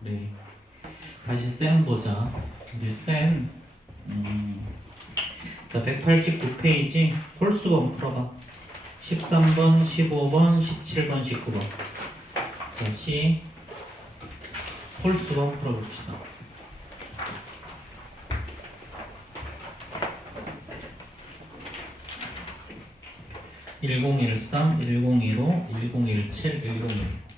네. 다시 센 보자. 우리 센. 자, 189페이지 홀수번 풀어봐. 13번, 15번, 17번, 19번. 자, C 홀수번 풀어봅시다. 1013, 1015, 1017, 1016.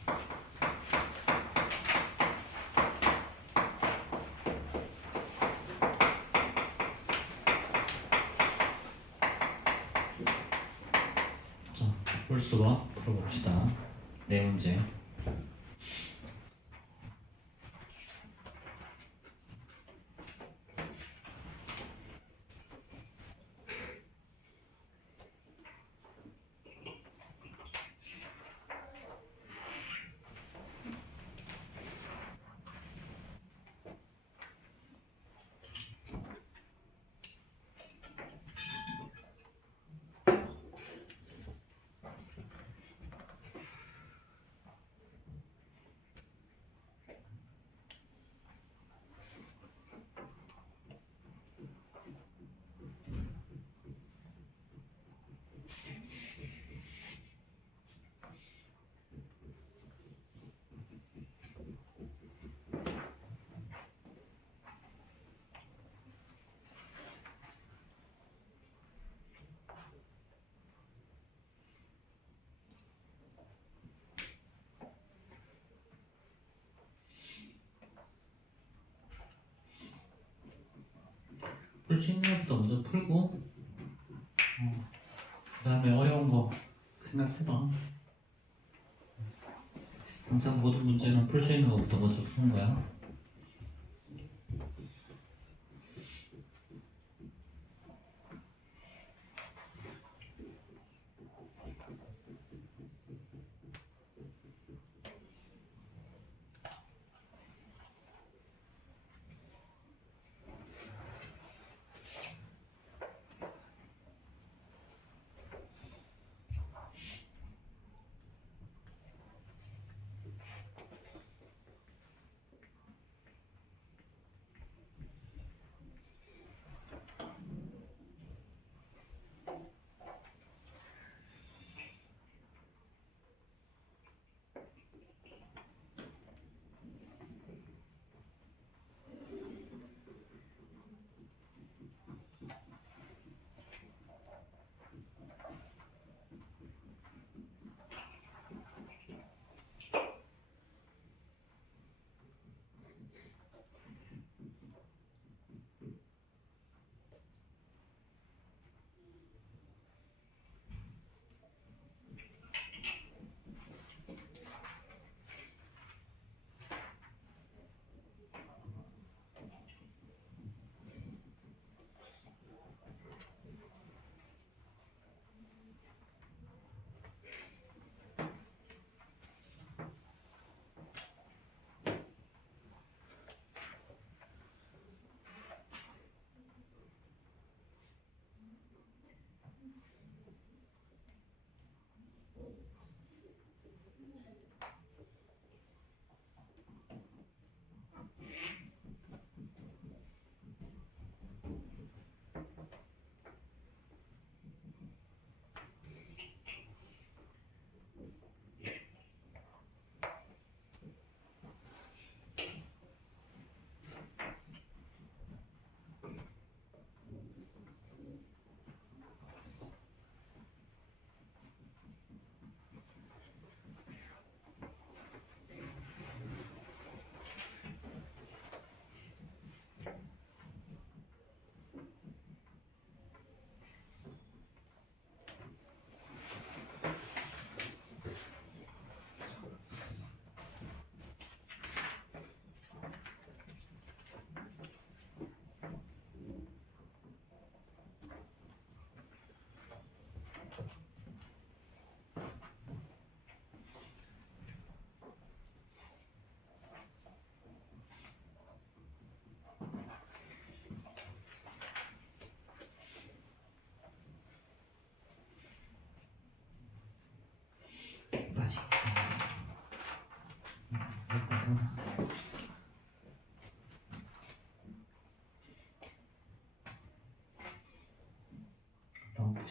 자, 홀수번 풀어봅시다. 네 문제. 풀 수 있는 것부터 먼저 풀고 그 다음에 어려운 거 생각해봐. 항상 모든 문제는 풀 수 있는 것부터 먼저 푸는 거야.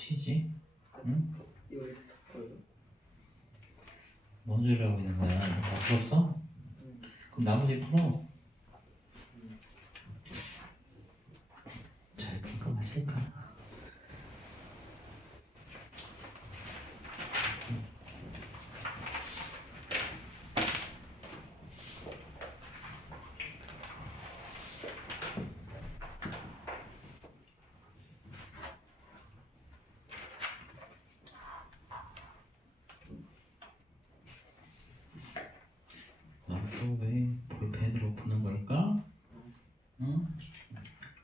치지? 응? 여기 풀어요? 뭔 소리를 하고 있는 거야? 다 풀었어? 그럼 나머지 풀어. 잘 풀까 마실까? 왜 볼펜으로 푸는 걸까? 응?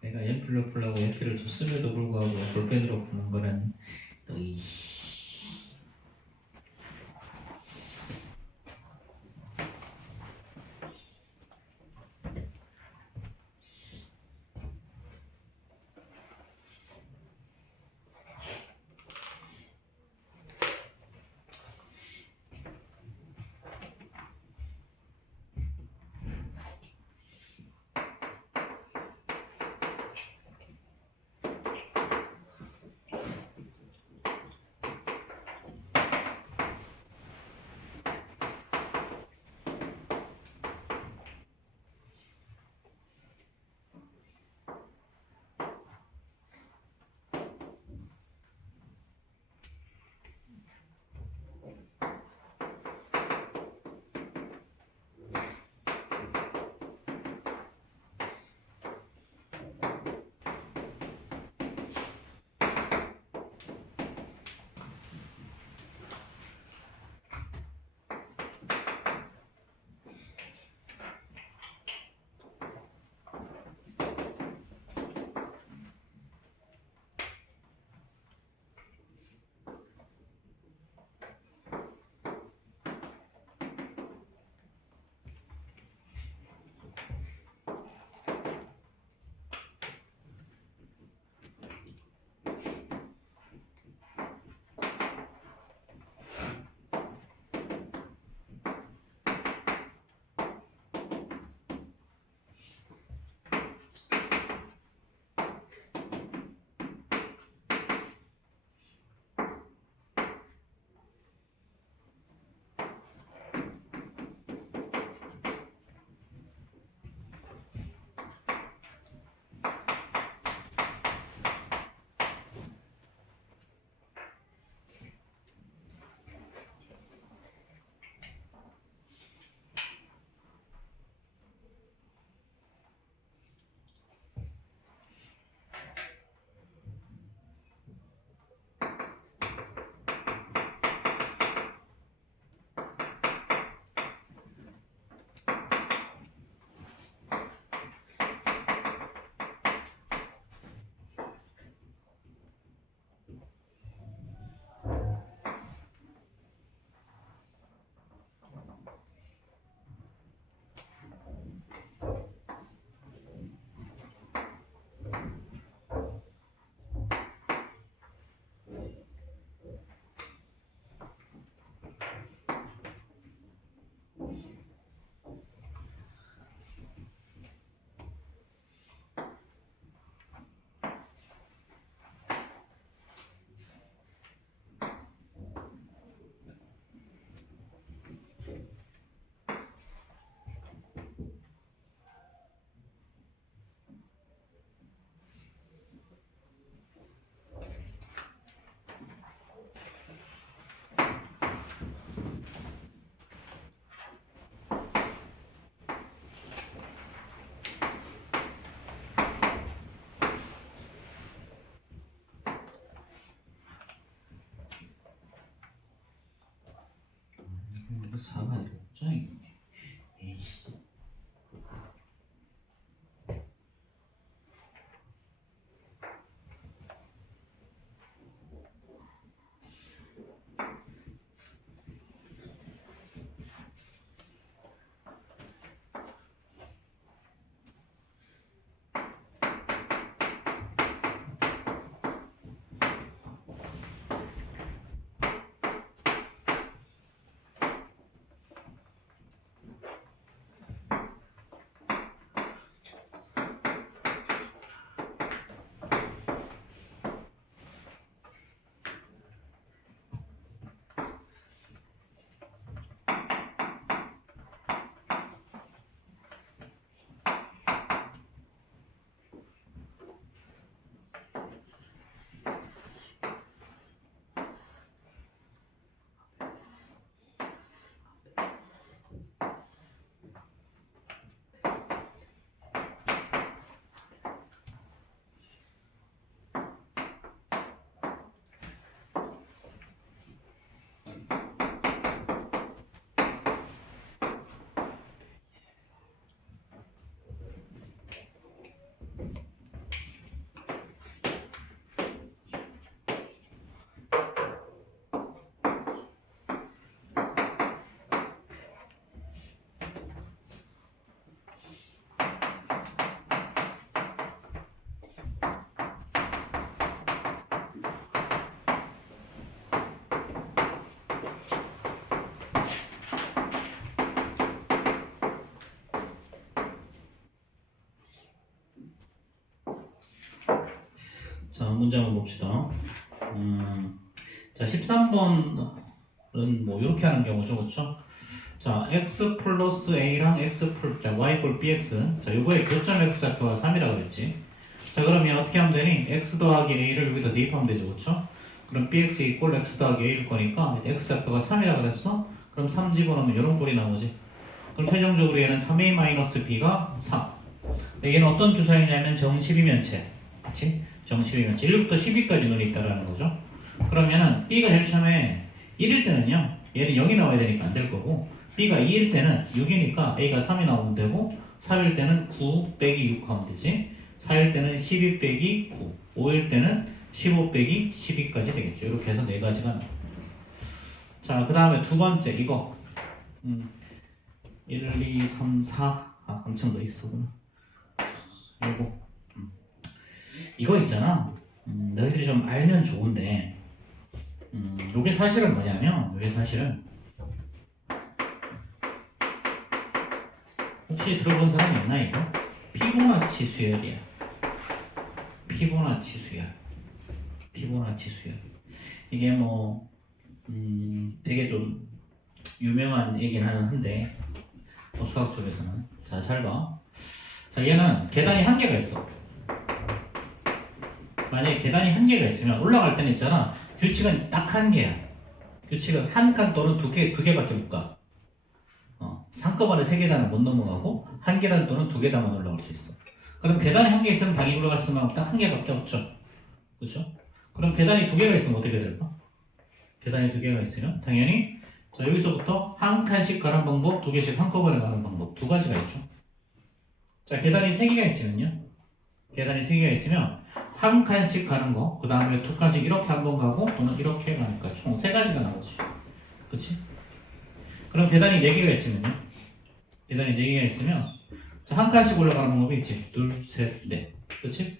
내가 연필로 풀라고 연필을 줬음에도 불구하고 볼펜으로 푸는 거란 너희 이거 4가 아니라 5장이네. 에이씨. 자, 문제 한번 봅시다. 자, 13번은 뭐 이렇게 하는 경우죠, 그렇죠? 자, x 플러스 a랑 자, y 꼴 bx. 자, 요거의 교점 x 좌표가 3이라고 그랬지. 자, 그러면 어떻게 하면 되니? x 더하기 a를 여기다 대입하면 되죠, 그렇죠? 그럼 bx 이꼴 x 더하기 a일 거니까 x 좌표가 3이라고 그랬어? 그럼 3 집어넣으면 이런 꼴이 나오지. 그럼 최종적으로 얘는 3a-b가 3. 얘는 어떤 주사위냐면 정 12면체. 그치? 정 12면체. 1부터 12까지 눈이 있다라는 거죠. 그러면은 b가 제일 처음에 1일 때는요. 얘는 0이 나와야 되니까 안 될 거고, b가 2일 때는 6이니까 a가 3이 나오면 되고, 3일 때는 9 빼기 6 하면 되지. 4일 때는 12 빼기 9, 5일 때는 15 빼기 12까지 되겠죠. 이렇게 해서 4가지가 나와요. 자, 그 다음에 두 번째 이거 1, 2, 3, 4 엄청 더 있었구나. 이거 있잖아. 너희들이 좀 알면 좋은데 요게 사실은 뭐냐면, 요게 사실은 혹시 들어본 사람 있나 이거? 피보나치 수열이야. 피보나치 수열. 피보나치 수열. 이게 뭐 되게 좀 유명한 얘기는 한데 수학 쪽에서는. 자, 잘 봐. 자, 얘는 계단이 한 개가 있어. 만약에 계단이 한 개가 있으면 올라갈 때는 있잖아. 규칙은 딱 한 개야. 규칙은 한 칸 또는 두 개밖에 못 가. 한꺼번에 세 계단을 못 넘어가고 한 계단 또는 두 계단만 올라갈 수 있어. 그럼 계단이 한 개 있으면 당연히 올라갈 수만 딱 한 개밖에 없죠. 그렇죠? 그럼 계단이 두 개가 있으면 어떻게 될까? 계단이 두 개가 있으면 당연히 자, 여기서부터 한 칸씩 가는 방법, 두 개씩 한꺼번에 가는 방법, 두 가지가 있죠. 자, 계단이 세 개가 있으면요. 계단이 세 개가 있으면 한 칸씩 가는 거, 그 다음에 두 칸씩 이렇게 한 번 가고 또는 이렇게 가니까 총 세 가지가 나오지. 그렇지? 그럼 계단이 네 개가 있으면요. 계단이 네 개가 있으면 자, 한 칸씩 올라가는 방법이 있지. 둘, 셋, 넷. 그렇지?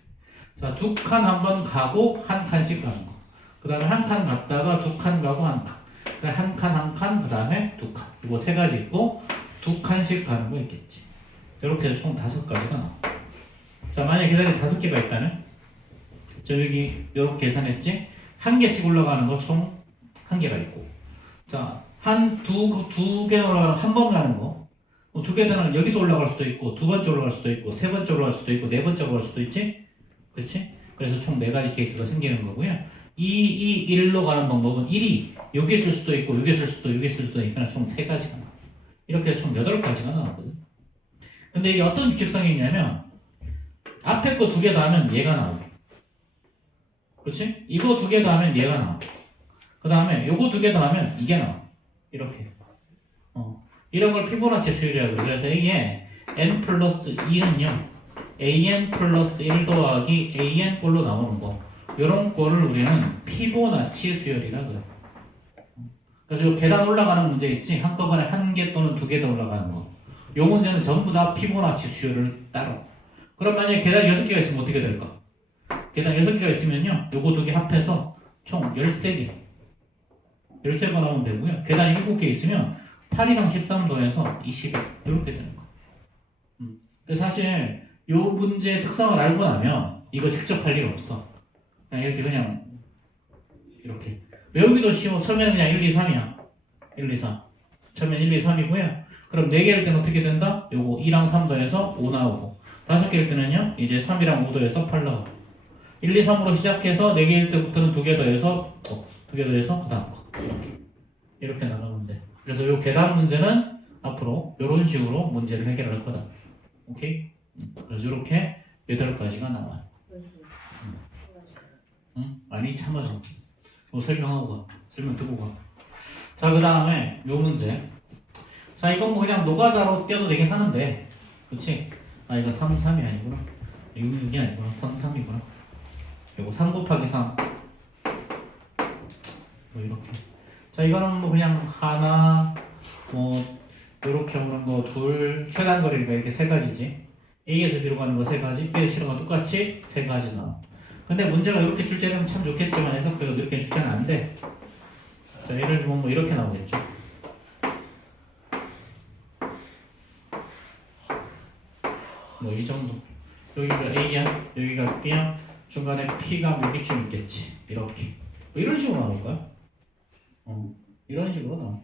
자, 두 칸 한 번 가고 한 칸씩 가는 거. 그 다음에 한 칸 갔다가 두 칸 가고 한 칸. 한 칸, 한 칸, 그 다음에 두 칸. 이거 세 가지 있고 두 칸씩 가는 거 있겠지. 이렇게 해서 총 5가지가 나와. 자, 만약에 계단이 5개가 있다면 자, 여기 이렇게 계산했지? 한 개씩 올라가는 거 총 한 개가 있고, 자, 두 개 올라가는 한 번 가는 거 두 계단을 여기서 올라갈 수도 있고, 두 번째 올라갈 수도 있고, 세 번째 올라갈 수도 있고, 네 번째 올라갈 수도 있지? 그렇지? 그래서 총 4가지 케이스가 생기는 거고요. 1로 가는 방법은 1이 여기 있을 수도 있고, 여기 있을 수도, 여기 있을 수도 있거나 총 3가지가 나와. 이렇게 해서 총 8가지가 나왔거든. 근데 이게 어떤 규칙성이 있냐면, 앞에 거 2개 더하면 얘가 나와. 그렇지? 이거 2개 더하면 얘가 나와. 그 다음에 요거 2개 더하면 이게 나와. 이렇게. 이런 걸 피보나치 수열이라고. 그래서 이게 n 플러스 2는요 an 플러스 1 더하기 an 꼴로 나오는 거, 이런 꼴을 우리는 피보나치 수열이라 그래. 그래서 요 계단 올라가는 문제 있지? 한꺼번에 한 개 또는 2개 더 올라가는 거, 요 문제는 전부 다 피보나치 수열을 따로. 그럼 만약에 계단 6개가 있으면 어떻게 될까? 계단 6개가 있으면요 요거 2개 합해서 총 13개 13번 나오면 되고요. 계단이 7개 있으면 8이랑 13 더해서 21 이렇게 되는 거예요. 그래서 사실 요 문제의 특성을 알고 나면 이거 직접 할 일 없어. 그냥 이렇게 외우기도 쉬워. 처음에는 그냥 1, 2, 3이야. 1, 2, 3. 처음엔 1, 2, 3이고요. 그럼 4개일 때는 어떻게 된다? 요거 2랑 3 더해서 5 나오고, 5개일 때는요 이제 3이랑 5 더해서 8 나오고, 1, 2, 3으로 시작해서 4개일 때부터는 2개 더해서 2개 더해서 그 다음 거 이렇게 나가면 돼. 그래서 요 계단 문제는 앞으로 이런 식으로 문제를 해결할 거다. 오케이? 그래서 이렇게 8가지가 나와요. 응? 많이 참아줘. 설명하고 가. 설명 듣고 가. 자, 그 다음에 요 문제. 자, 이건 뭐 그냥 노가다로 떼도 되긴 하는데, 그치? 아, 이거 3, 3이 아니구나. 6, 6이 아니구나. 3, 3이구나. 요거 3 곱하기 3. 뭐 이렇게. 자, 이거는 뭐 그냥 하나, 뭐 이렇게 오는 거 둘, 최단 거리가 이렇게 3가지지. A에서 B로 가는 거 3가지, B에서 C로 가는 거 똑같이 3가지 나와. 근데 문제가 이렇게 출제되면 참 좋겠지만 해석되고 이렇게 출제는 안 돼. 자, 예를 들면 뭐 이렇게 나오겠죠. 뭐 이 정도. 여기가 A야, 여기가 B야. 중간에 P가 여기쯤 있겠지. 이렇게. 뭐 이런 식으로 나올 거야. 이런 식으로 나와.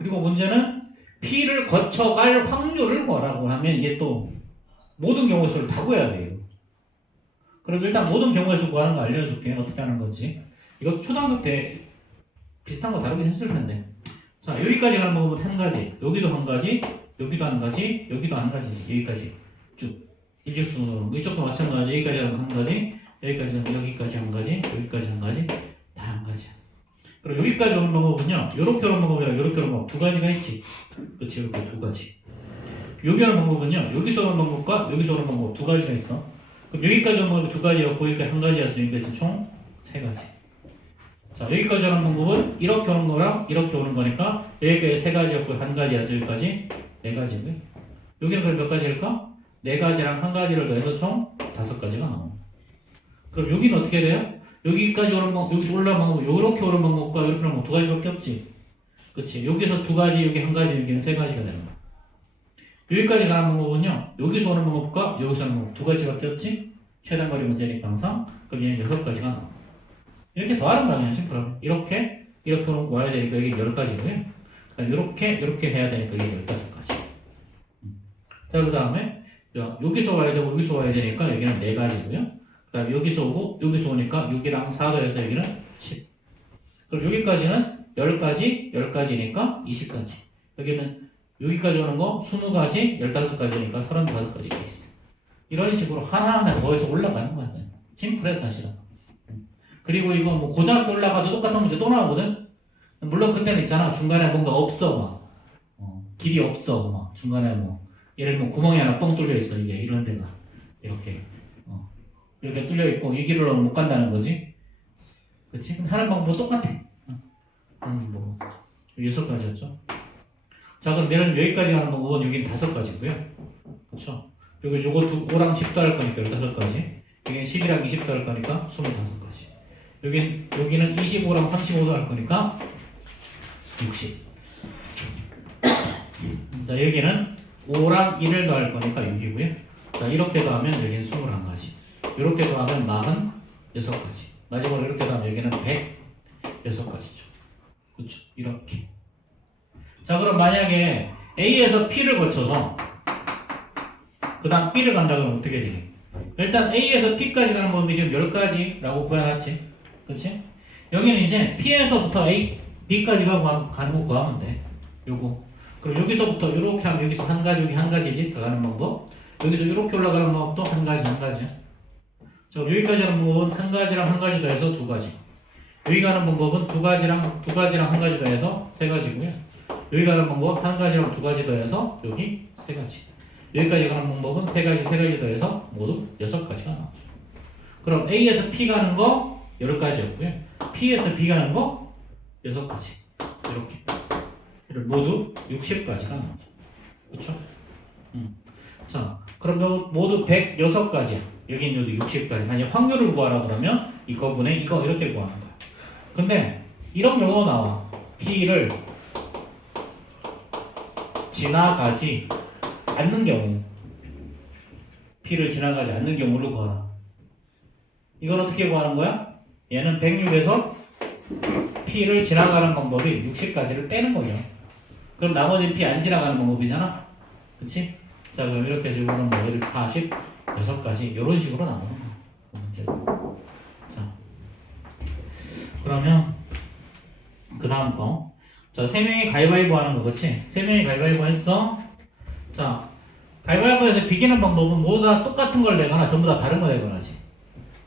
그리고 문제는 P를 거쳐갈 확률을 구하라고 하면 이게 또 모든 경우의 수를 다 구해야 돼요. 그럼 일단 모든 경우의 수 구하는 거 알려줄게. 어떻게 하는 건지. 이거 초등학교 때 비슷한 거 다루긴 했을 텐데. 자, 여기까지 가는 방법은 한 가지. 여기도 한 가지. 여기도 한 가지. 여기도 한 가지지. 여기까지. 쭉. 일직선으로. 이쪽도 마찬가지. 여기까지 한 가지. 여기까지 한 가지. 여기까지 한 가지. 다 한 가지야. 그리고 여기까지 오는 방법은요. 요렇게 오는 방법이랑 요렇게 오는 방법 두 가지가 있지. 그렇지. 이렇게 두 가지. 여기 오는 방법은요. 여기서 오는 방법과 여기서 오는 방법 두 가지가 있어. 그럼 여기까지 오는 방법이 두 가지였고 여기까지 한 가지였으니까 총 세 가지. 자, 여기까지 오는 방법은 이렇게 오는 거랑 이렇게 오는 거니까 여기까지 세 가지였고 한 가지였어. 여기까지 네 가지고요. 여기는 그럼 몇 가지일까? 네 가지랑 한 가지를 더해서 총 다섯 가지가 나옵니다. 그럼 여기는 어떻게 돼요? 여기까지 오는 방법, 여기서 올라오는 방법, 요렇게 오는 방법과 이렇게 오는 방법 두 가지밖에 없지. 그렇지. 여기서 두 가지, 여기 한 가지, 여기는 세 가지가 되는 거야. 여기까지 가는 방법은요. 여기서 오는 방법과 여기서 오는 방법 두 가지밖에 없지. 최단 거리 문제니까 항상. 그럼 얘는 여섯 가지가 나와. 이렇게 더하는 거야 그냥 심플하게. 이렇게 오는 거 와야 되니까 여기 열 가지고요. 이렇게 해야 되니까 이게 15가지. 자, 그 다음에 여기서 와야 되고 여기서 와야 되니까 여기는 4가지고요. 그 다음에 여기서 오고 여기서 오니까 6이랑 4 더해서 여기는 10. 그럼 여기까지는 10가지, 10가지니까 20가지. 여기는 여기까지 오는 거 20가지, 15가지니까 35가지가 있어. 이런 식으로 하나하나 더해서 올라가는 거야. 심플해 사실은. 그리고 이거 뭐 고등학교 올라가도 똑같은 문제 또 나오거든. 물론 그때는 있잖아. 중간에 뭔가 없어 막. 길이 없어 막. 중간에 뭐 예를 들면 구멍이 하나 뻥 뚫려 있어. 이게 이런 데가 이렇게 이렇게 뚫려 있고 이 길로 못 간다는 거지. 그렇지? 근데 하는 방법 똑같아. 뭐 6가지였죠. 자, 그럼 내는 여기까지 가는 방법은 여기는 5가지고요. 그렇죠? 여기 요거 5랑 10도 할 거니까 15가지. 여기는 10이랑 20도 할 거니까 25가지. 여기는 25랑 35도 할 거니까 60. 자, 여기는 5랑 1을 더할 거니까 6이고요. 자, 이렇게 더하면 여기는 21가지. 이렇게 더하면 46가지. 마지막으로 이렇게 더하면 여기는 106가지죠. 그렇죠? 이렇게. 자, 그럼 만약에 A에서 P를 거쳐서 그 다음 B를 간다 그러면 어떻게 되니? 일단 A에서 P까지 가는 범위 지금 10가지라고 구해놨지. 그렇지? 여기는 이제 P에서부터 B까지 가는 거 구하면 돼. 요거. 그리고 여기서부터 이렇게 하면 여기서 한 가지, 여기 한 가지지. 들어가는 방법. 여기서 이렇게 올라가는 방법도 한 가지, 한 가지야. 자, 여기까지 하는 방법은 한 가지랑 한 가지 더해서 2가지. 여기 가는 방법은 두 가지랑 한 가지 더해서 3가지고요. 여기 가는 방법 한 가지랑 2가지 더해서 여기 3가지. 여기까지 가는 방법은 3가지 더해서 모두 6가지가 나오죠. 그럼 A에서 P 가는 거 10가지였고요. P에서 B 가는 거 6가지. 이렇게. 모두 60가지가 나오죠. 그렇죠? 자, 그럼 모두 106가지야. 여기는 60가지. 만약 확률을 구하라 그러면 이거분에 이거 이렇게 구하는 거야. 근데 이런 경우 나와. P를 지나가지 않는 경우. P를 지나가지 않는 경우를 구하라. 이건 어떻게 구하는 거야? 얘는 106에서 P를 지나가는 방법이 60가지를 빼는 거예요. 그럼 나머지 P 안 지나가는 방법이잖아. 그치? 자, 그럼 이렇게 해서 이거는 뭐 46가지 이런 식으로 나오는 거야. 자, 그러면 그 다음 거. 자, 3명이 가위바위보 하는 거, 그치? 3명이 가위바위보 했어. 자, 가위바위보에서 비기는 방법은 모두 다 똑같은 걸 내거나 전부 다 다른 거 내거나지.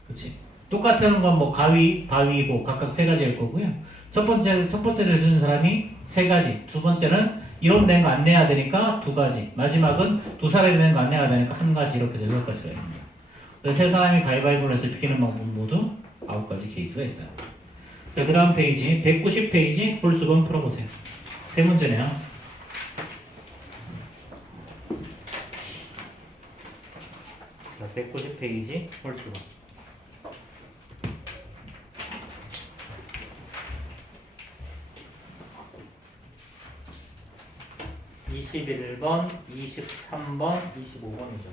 그치? 똑같은 건 뭐 가위, 바위, 뭐 각각 3가지일 거고요. 첫 번째를 주는 사람이 3가지. 두 번째는 이런 된 거 안 내야 되니까 2가지. 마지막은 두 사람이 된 거 안 내야 되니까 1가지. 이렇게 해서 6가지가 있습니다. 그래서 세 사람이 가위바위보를 해서 비기는 방법 모두 9가지 케이스가 있어요. 자, 그 다음 페이지 190페이지 홀수번 풀어보세요. 세 문제네요. 자, 190페이지 홀수번. 21번, 23번, 25번이죠.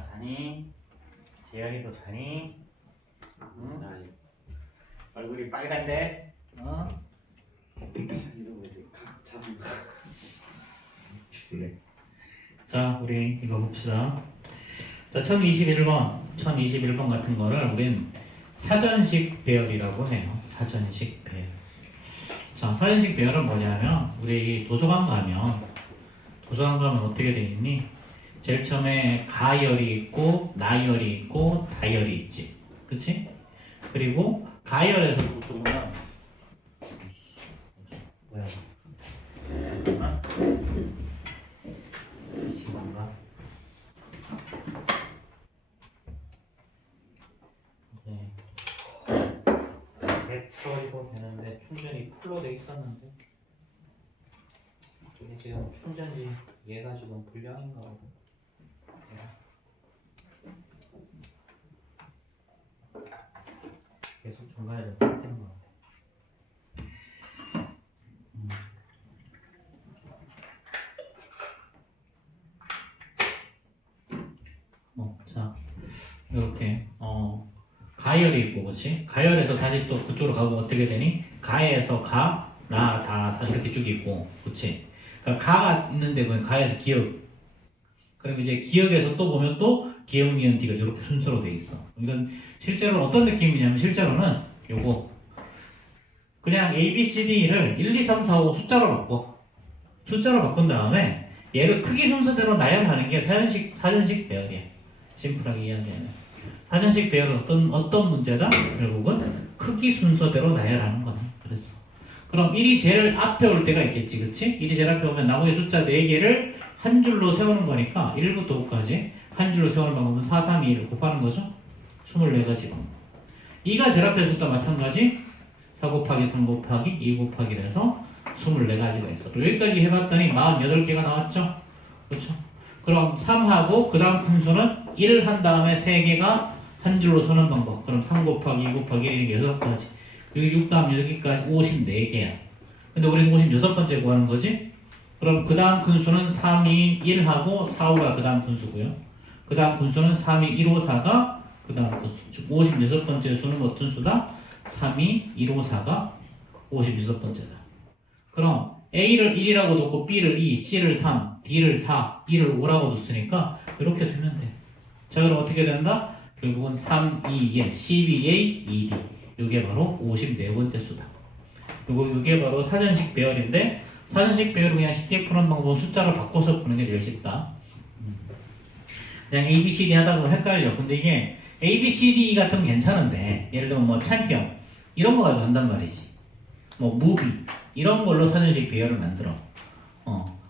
자니? 재현이도 자니? 응? 얼굴이 빨간데? 어? 이러고 이제 각 잡은 거. 그래. 자, 우리 이거 봅시다. 자, 1021번 같은 거를 우린 사전식 배열이라고 해요. 사전식 배열. 자, 사전식 배열은 뭐냐면 우리 도서관 가면 어떻게 돼 있니? 제일 처음에 가열이 있고 나열이 있고 다열이 있지. 그치? 그리고 가열에서 보통 보면 뭐야? 잠깐만. 시간가? 네. 배터리로 되는데 충전이 풀로 돼 있었는데 이게 지금 충전지 얘가 지금 불량인가 보다. 계속 중간에 좀 끊기는 것 같아. 자, 이렇게 가열이 있고, 그렇지? 가열에서 다시 또 그쪽으로 가고 어떻게 되니? 가에서 가, 나, 다, 사 이렇게 쭉 있고, 그렇지? 그러니까 가가 있는데 보면 가에서 기억. 그럼 이제 기억에서 또 보면 또 기억, 니은, 디가 이렇게 순서로 돼 있어. 이건 실제로는 어떤 느낌이냐면 실제로는 요거 그냥 A, B, C, D를 1, 2, 3, 4, 5 숫자로 바꿔. 숫자로 바꾼 다음에 얘를 크기 순서대로 나열하는 게 사전식 배열이야. 심플하게 이야기하면. 사전식 배열은 어떤 문제다? 결국은 크기 순서대로 나열하는 거다. 그랬어. 그럼 1이 제일 앞에 올 때가 있겠지, 그치? 1이 제일 앞에 오면 나머지 숫자 4개를 한 줄로 세우는 거니까 1부터 5까지 한 줄로 세우는 방법은 4, 3, 2를 곱하는 거죠? 24가지 방법. 2가 제일 앞에 숫자 마찬가지 4 곱하기 3 곱하기 2 곱하기 해서 24가지가 있어. 또 여기까지 해봤더니 48개가 나왔죠? 그렇죠? 그럼 3하고 그 다음 큰 수는 1 한 다음에 3개가 한 줄로 서는 방법. 그럼 3 곱하기 2 곱하기 1이 6가지. 그리고 6 다음 여기까지 54개야. 근데 우리는 56번째 구하는 거지? 그럼 그 다음 큰 수는 3, 2, 1하고 4, 5가 그 다음 큰 수고요. 그 다음 큰 수는 3, 2, 1, 5, 4가 그 다음 큰 수. 즉 56번째 수는 어떤 수다? 3, 2, 1, 5, 4가 56번째다. 그럼 A를 1이라고 놓고 B를 2, C를 3, D를 4, E를 5라고 뒀으니까 이렇게 두면 돼. 자, 그럼 어떻게 된다? 결국은 3, 2, 1, 12A, 2D. 이게 바로 54번째 수다. 그리고 이게 바로 사전식 배열인데 사전식 배열을 그냥 쉽게 푸는 방법은 숫자로 바꿔서 푸는 게 제일 쉽다. 그냥 A, B, C, D 하다 보면 헷갈려. 근데 이게 A, B, C, D 같으면 괜찮은데 예를 들면 뭐 챔피언 이런 거 가지고 한단 말이지. 뭐 무비 이런 걸로 사전식 배열을 만들어.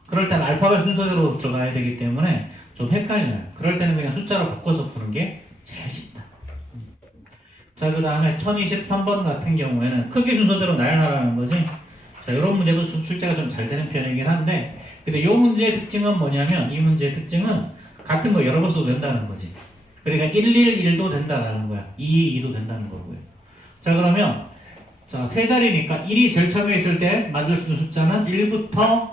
그럴 때는 알파벳 순서대로 들어가야 되기 때문에 좀 헷갈려요. 그럴 때는 그냥 숫자로 바꿔서 푸는 게 제일 쉽다. 자, 그 다음에 1023번 같은 경우에는 크기 순서대로 나열하라는 거지. 자, 이런 문제도 좀 출제가 좀 잘 되는 편이긴 한데 근데 이 문제의 특징은 뭐냐면 이 문제의 특징은 같은 거 여러 번 써도 된다는 거지. 그러니까 111도 된다는 거야. 222도 된다는 거고요. 자, 그러면 자, 세 자리니까 1이 제일 처음에 있을 때 만들 수 있는 숫자는 1부터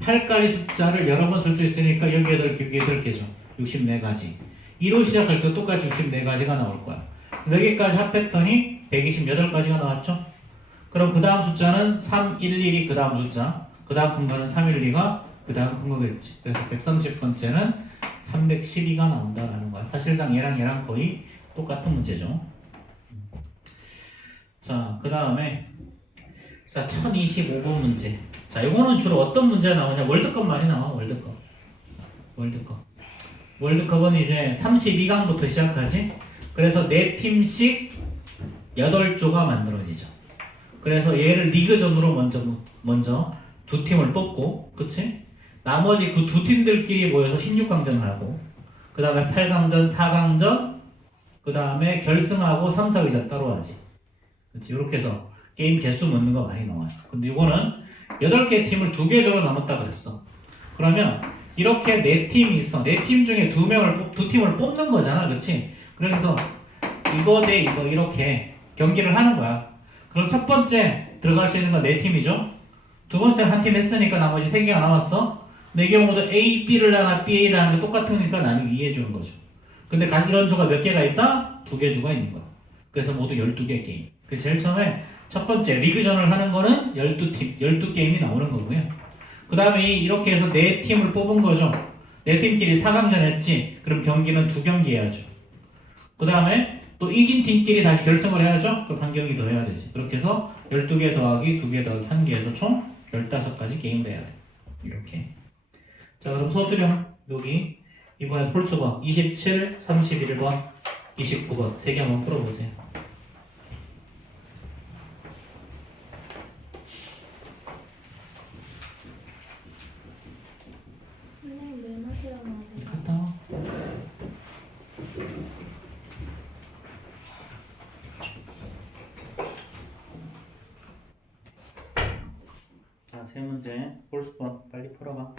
8까지 숫자를 여러 번 쓸 수 있으니까 여기 8개죠. 64가지. 2로 시작할 때 똑같이 64가지가 나올 거야. 여기까지 합했더니 128가지가 나왔죠? 그럼 그 다음 숫자는 311이 그 다음 숫자, 그 다음 큰 거는 312가 그 다음 큰 거겠지. 그래서 130번째는 312가 나온다라는 거야. 사실상 얘랑 거의 똑같은 문제죠. 자, 그 다음에 자 1025번 문제. 자, 이거는 주로 어떤 문제가 나오냐? 월드컵 많이 나와. 월드컵은 이제 32강부터 시작하지. 그래서 4팀씩 8조가 만들어지죠. 그래서 얘를 리그전으로 먼저 두 팀을 뽑고, 그치? 나머지 그 두 팀들끼리 모여서 16강전을 하고, 그 다음에 8강전, 4강전, 그 다음에 결승하고 3, 4위전 따로 하지. 그치? 이렇게 해서 게임 개수 먹는 거 많이 나와요. 근데 이거는 8개 팀을 2개조로 나눴다 그랬어. 그러면 이렇게 4팀이 있어. 4팀 중에 두 팀을 뽑는 거잖아. 그치? 그래서 이거 대 이거 이렇게 경기를 하는 거야. 그럼 첫 번째 들어갈 수 있는 건 4팀이죠. 두 번째 한 팀 했으니까 나머지 3개가 남았어. 네 경우도 A, B를 하나, B, A를 하는 게 똑같으니까 나누기 2 해주는 거죠. 근데 이런 주가 몇 개가 있다? 2개 주가 있는 거야. 그래서 모두 12개 게임. 그 제일 처음에 첫 번째 리그전을 하는 거는 12팀, 12게임이 나오는 거고요. 그 다음에 이렇게 해서 4팀을 뽑은 거죠. 4팀끼리 4강전 했지. 그럼 경기는 2경기 해야죠. 그 다음에 또 이긴 팀끼리 다시 결승을 해야죠. 그럼 한 경기 더 해야 되지. 그렇게 해서 12개 더하기 2개 더하기 1개 해서 총 15가지 게임을 해야 돼. 이렇게. 자, 그럼 소수령 여기 이번에 홀수번 27, 31번, 29번 3개 한번 풀어보세요. 선생님 왜 마시라고 하세요? 갔다 와. 자, 세 문제 홀수번 빨리 풀어봐.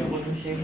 요거 조심.